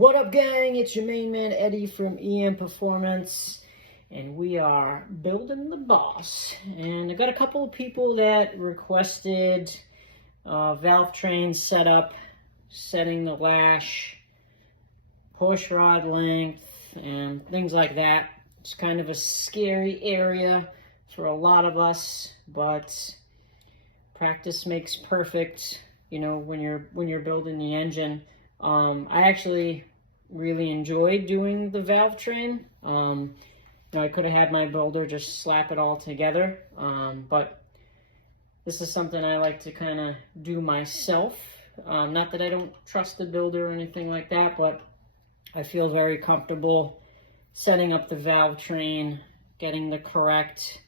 What up, gang? It's your main man Eddie from EM Performance, and we are building the boss. And I got a couple of people that requested valve train setup, setting the lash, push rod length, and things like that. It's kind of a scary area for a lot of us, but practice makes perfect. You know, when you're building the engine. I actually really enjoyed doing the valve train. You know, I could have had my builder just slap it all together, but this is something I like to kind of do myself. Not that I don't trust the builder or anything like that, but I feel very comfortable setting up the valve train, getting the correct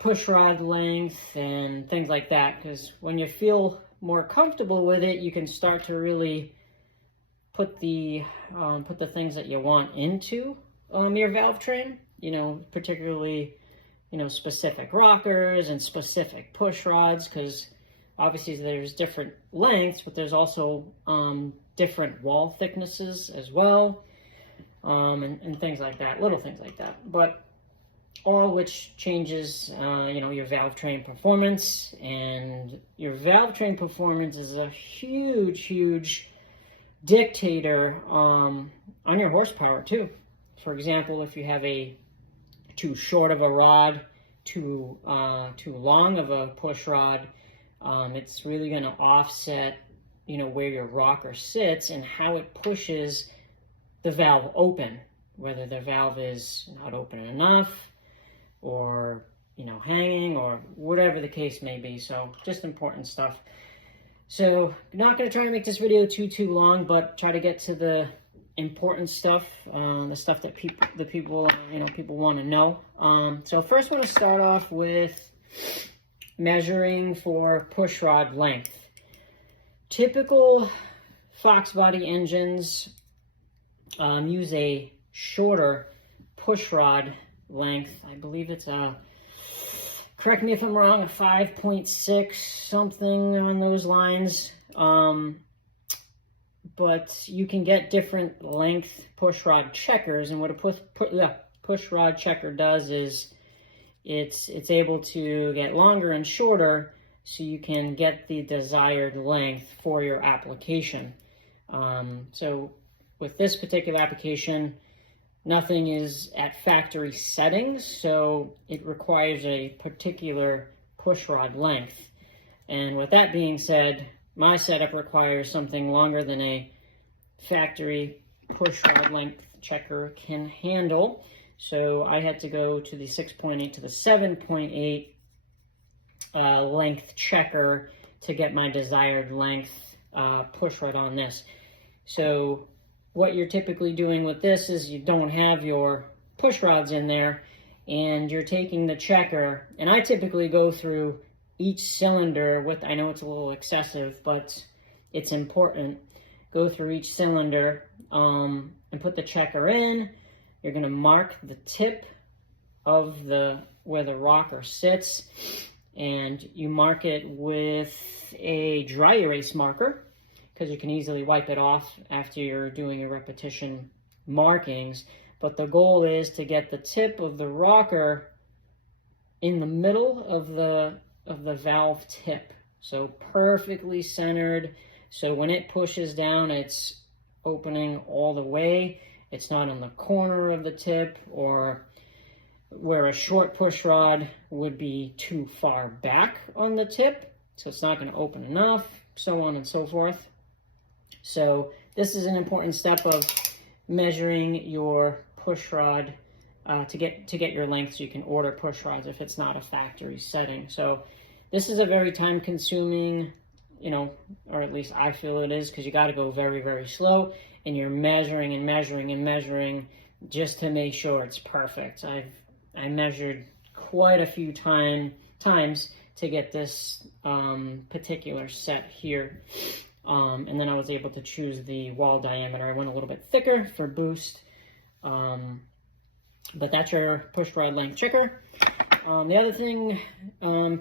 push rod length and things like that, because when you feel more comfortable with it, you can start to really put the things that you want into your valve train. You know, particularly, you know, specific rockers and specific push rods, because obviously there's different lengths, but there's also different wall thicknesses as well, and things like that, little things like that. But all which changes, you know, your valve train performance. And your valve train performance is a huge dictator on your horsepower too. For example, if you have too short of a rod, too long of a push rod, it's really going to offset, you know, where your rocker sits and how it pushes the valve open, whether the valve is not open enough, or, you know, hanging, or whatever the case may be. So just important stuff. So not going to try to make this video too long, but try to get to the important stuff, the stuff that people want to know. So first I want to start off with measuring for push rod length. Typical Fox body engines use a shorter push rod length. I believe it's correct me if I'm wrong, a 5.6, something on those lines. But you can get different length push rod checkers, and what a push rod checker does is it's able to get longer and shorter, so you can get the desired length for your application. So with this particular application, nothing is at factory settings, so it requires a particular push rod length. And with that being said, my setup requires something longer than a factory push rod length checker can handle. So I had to go to the 6.8 to the 7.8 length checker to get my desired length push rod on this. So what you're typically doing with this is you don't have your push rods in there, and you're taking the checker, and I typically go through each cylinder with, I know it's a little excessive, but it's important, go through each cylinder and put the checker in. You're going to mark the tip of where the rocker sits, and you mark it with a dry erase marker, because you can easily wipe it off after you're doing your repetition markings. But the goal is to get the tip of the rocker in the middle of the valve tip, so perfectly centered, so when it pushes down, it's opening all the way. It's not on the corner of the tip, or where a short push rod would be too far back on the tip, so it's not going to open enough, so on and so forth. So this is an important step of measuring your push rod to get your length, so you can order push rods if it's not a factory setting. So this is a very time consuming, you know, or at least I feel it is, because you got to go very slow, and you're measuring and measuring just to make sure it's perfect. I measured quite a few times to get this particular set here. And then I was able to choose the wall diameter. I went a little bit thicker for boost. But that's your push rod length checker. The other thing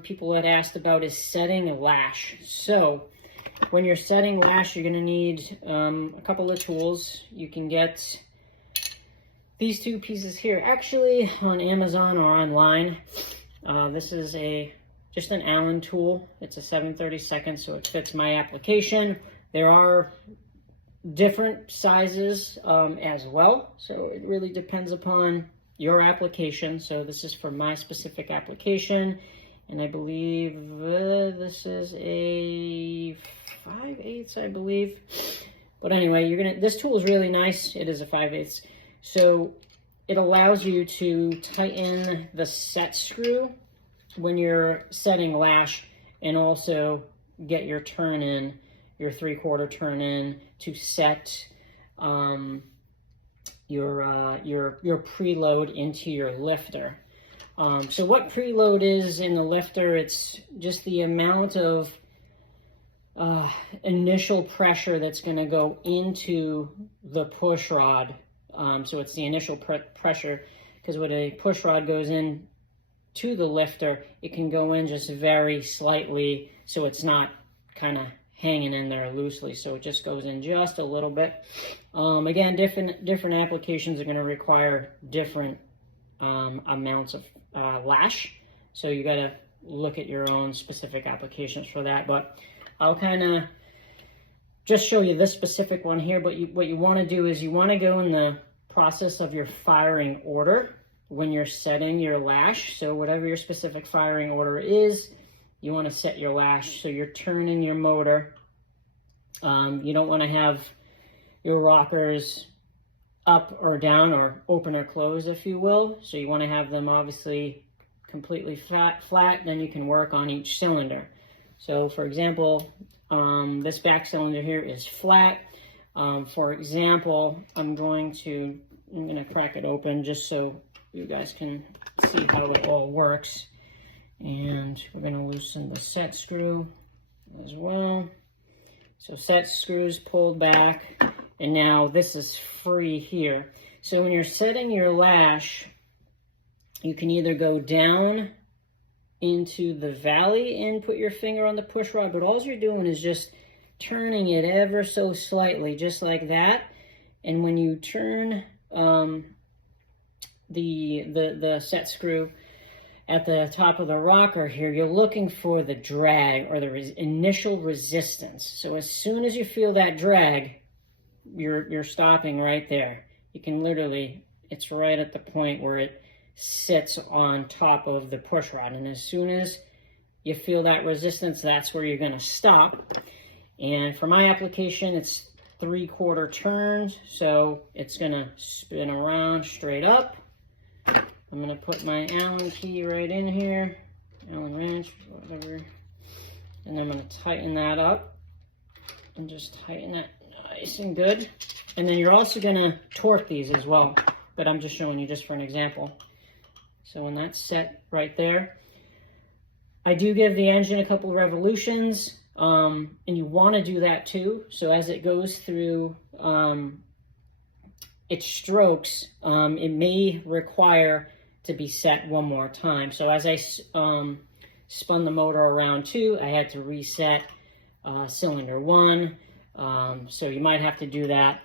people had asked about is setting a lash. So when you're setting lash, you're going to need a couple of tools. You can get these two pieces here, actually on Amazon or online. This is just an Allen tool. It's a 7/32, so it fits my application. There are different sizes as well, so it really depends upon your application. So this is for my specific application, and I believe this is a 5/8, I believe. But anyway, this tool is really nice. It is a 5/8. So it allows you to tighten the set screw when you're setting lash, and also get your turn in, your 3/4 turn in, to set your preload into your lifter. So what preload is in the lifter, it's just the amount of initial pressure that's going to go into the push rod. So it's the initial pressure, because when a push rod goes in to the lifter, it can go in just very slightly, so it's not kind of hanging in there loosely. So it just goes in just a little bit. Again, different applications are going to require different amounts of lash, so you got to look at your own specific applications for that. But I'll kind of just show you this specific one here. But what you want to do is you want to go in the process of your firing order when you're setting your lash. So whatever your specific firing order is, you want to set your lash. So you're turning your motor. You don't want to have your rockers up or down, or open or close, if you will. So you want to have them obviously completely flat, then you can work on each cylinder. So for example, this back cylinder here is flat. For example, I'm going to crack it open just so you guys can see how it all works. And we're going to loosen the set screw as well. So set screws pulled back, and now this is free here. So when you're setting your lash, you can either go down into the valley and put your finger on the push rod, but all you're doing is just turning it ever so slightly, just like that. And when you turn the set screw at the top of the rocker here, you're looking for the drag, or the initial resistance. So as soon as you feel that drag, you're stopping right there. You can literally, it's right at the point where it sits on top of the push rod, and as soon as you feel that resistance, that's where you're going to stop. And for my application, it's 3/4 turns, so it's going to spin around straight up. I'm going to put my Allen key right in here, Allen wrench, whatever, and I'm going to tighten that up, and just tighten that nice and good. And then you're also going to torque these as well, but I'm just showing you just for an example. So when that's set right there, I do give the engine a couple revolutions, and you want to do that too. So as it goes through its strokes, it may require to be set one more time. So as I spun the motor around too, I had to reset cylinder 1. So you might have to do that,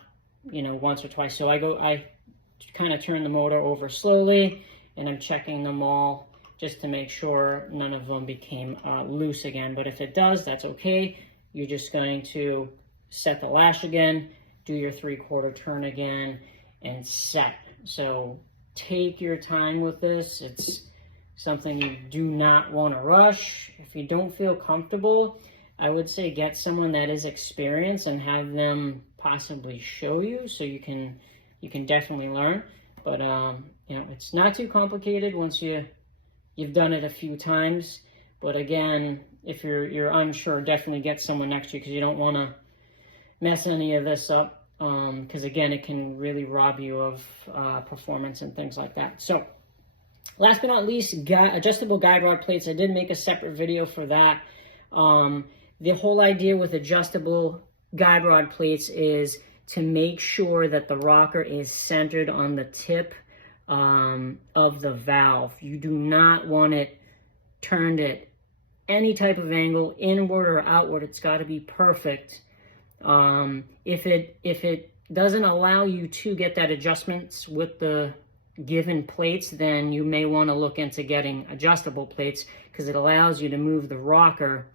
once or twice. So I kind of turn the motor over slowly, and I'm checking them all just to make sure none of them became loose again. But if it does, that's okay. You're just going to set the lash again, do your 3/4 turn again, and set. So take your time with this. It's something you do not want to rush. If you don't feel comfortable, I would say get someone that is experienced and have them possibly show you, so you can definitely learn. But it's not too complicated once you've done it a few times. But again, if you're unsure, definitely get someone next to you, because you don't want to mess any of this up. Because again, it can really rob you of performance and things like that. So last but not least, adjustable guide rod plates. I did make a separate video for that. The whole idea with adjustable guide rod plates is to make sure that the rocker is centered on the tip of the valve. You do not want it turned at any type of angle, inward or outward. It's got to be perfect. If it doesn't allow you to get that adjustments with the given plates, then you may want to look into getting adjustable plates, because it allows you to move the rocker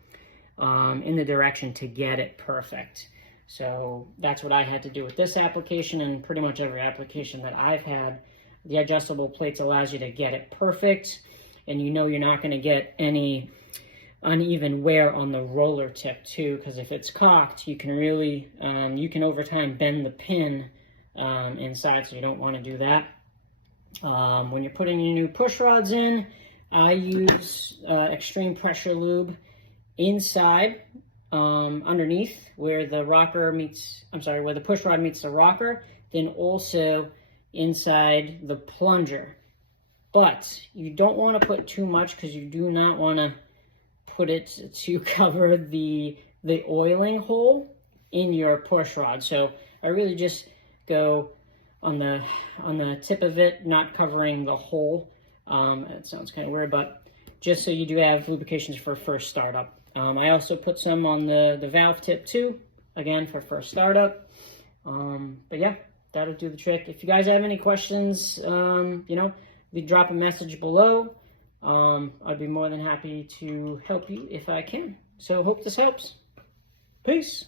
in the direction to get it perfect. So that's what I had to do with this application, and pretty much every application that I've had. The adjustable plates allows you to get it perfect, and you know you're not going to get any uneven wear on the roller tip too, because if it's cocked, you can really, you can over time bend the pin inside, so you don't want to do that. When you're putting your new push rods in, I use extreme pressure lube inside, underneath where the rocker meets, where the push rod meets the rocker, then also inside the plunger. But you don't want to put too much, because you do not want to put it to cover the oiling hole in your push rod. So I really just go on the tip of it, not covering the hole. It sounds kind of weird, but just so you do have lubrications for first startup. I also put some on the valve tip too, again for first startup. But yeah, that'll do the trick. If you guys have any questions, you know, drop a message below. I'd be more than happy to help you if I can. So hope this helps. Peace.